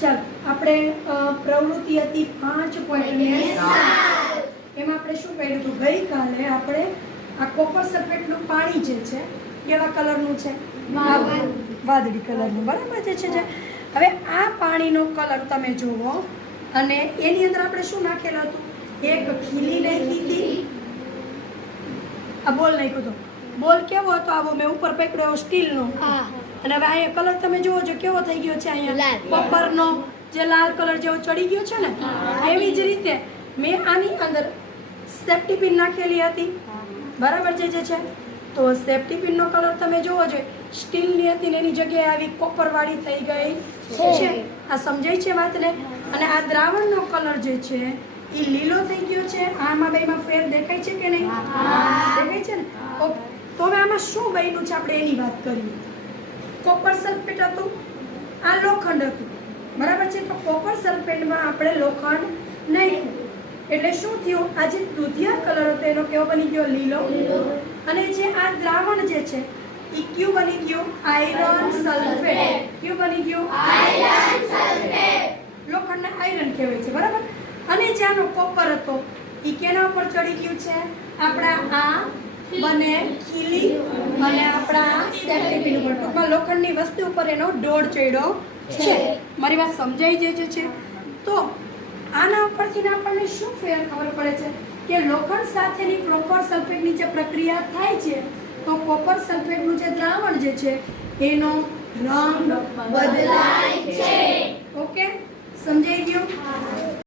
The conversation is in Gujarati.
ચાલો આપણે પ્રવૃત્તિ હતી 5 પોઈન્ટ એમાં આપણે શું કર્યું હતું ગઈકાલે આપણે આ કોપર સલ્ફેટનું પાણી જે છે કેવા કલરનું છે વાદળી કલરનું બરાબર જે છે હવે આ પાણીનો કલર તમે જુઓ અને એની અંદર આપણે શું નાખેલું હતું એક ખીલી નાખી હતી આ બોલ નાખ્યો હતો બોલ કેવો હતો આવો મેં ઉપર પકડ્યો સ્ટીલનો અને હવે અહીંયા કલર તમે જુઓ છો કેવો થઈ ગયો છે અહીંયા કોપરનો જે લાલ કલર જેવો ચડી ગયો છે ને એવી જ રીતે મેં આની અંદર સેફ્ટી પિન નાખેલી હતી બરાબર છે તો સેફ્ટી પિનનો કલર તમે જુઓ છો સ્ટીલની હતી ને એની જગ્યાએ આવી કોપરવાળી થઈ ગઈ છે આ સમજાય છે વાતને અને આ દ્રાવણનો કલર જે છે એ લીલો થઈ ગયો છે આમાં બેમાં ફેર દેખાય છે કે નહીં દેખાય છે ને ઓકે તો હવે આમાં શું બન્યું છે આપણે એની વાત કરીએ કોપર સલ્ફેટ હતું આ લોખંડ હતું બરાબર છે તો કોપર સલ્ફેટમાં આપણે લોખંડ નાખ્યું એટલે શું થયું આ જે દૂધિયા કલર હતો એનો કેવો બની ગયો લીલો અને જે આ દ્રાવણ જે છે એ ક્યુ બની ગયું આયરન સલ્ફેટ ક્યુ બની ગયું આયરન સલ્ફેટ લોખંડને આયરન કહેવાય છે બરાબર અને જે આનો કોપર હતો એ કેના ઉપર ચડી ગયું છે આપણા આ બને ખીલી અને આપણા સેફ્ટી પિન ઉપર ટૂંકમાં લોખંડની વસ્તુ ઉપર એનો દોડ ચડ્યો છે મારી વાત સમજાઈ જાય છે તો આના ઉપરથી આપણને શું ફેર ખબર પડે છે કે લોખંડ સાથેની કોપર સલ્ફેટની જે પ્રક્રિયા થાય છે તો કોપર સલ્ફેટનું જે દ્રાવણ જે છે એનો રંગ બદલાય છે ઓકે સમજાઈ ગયું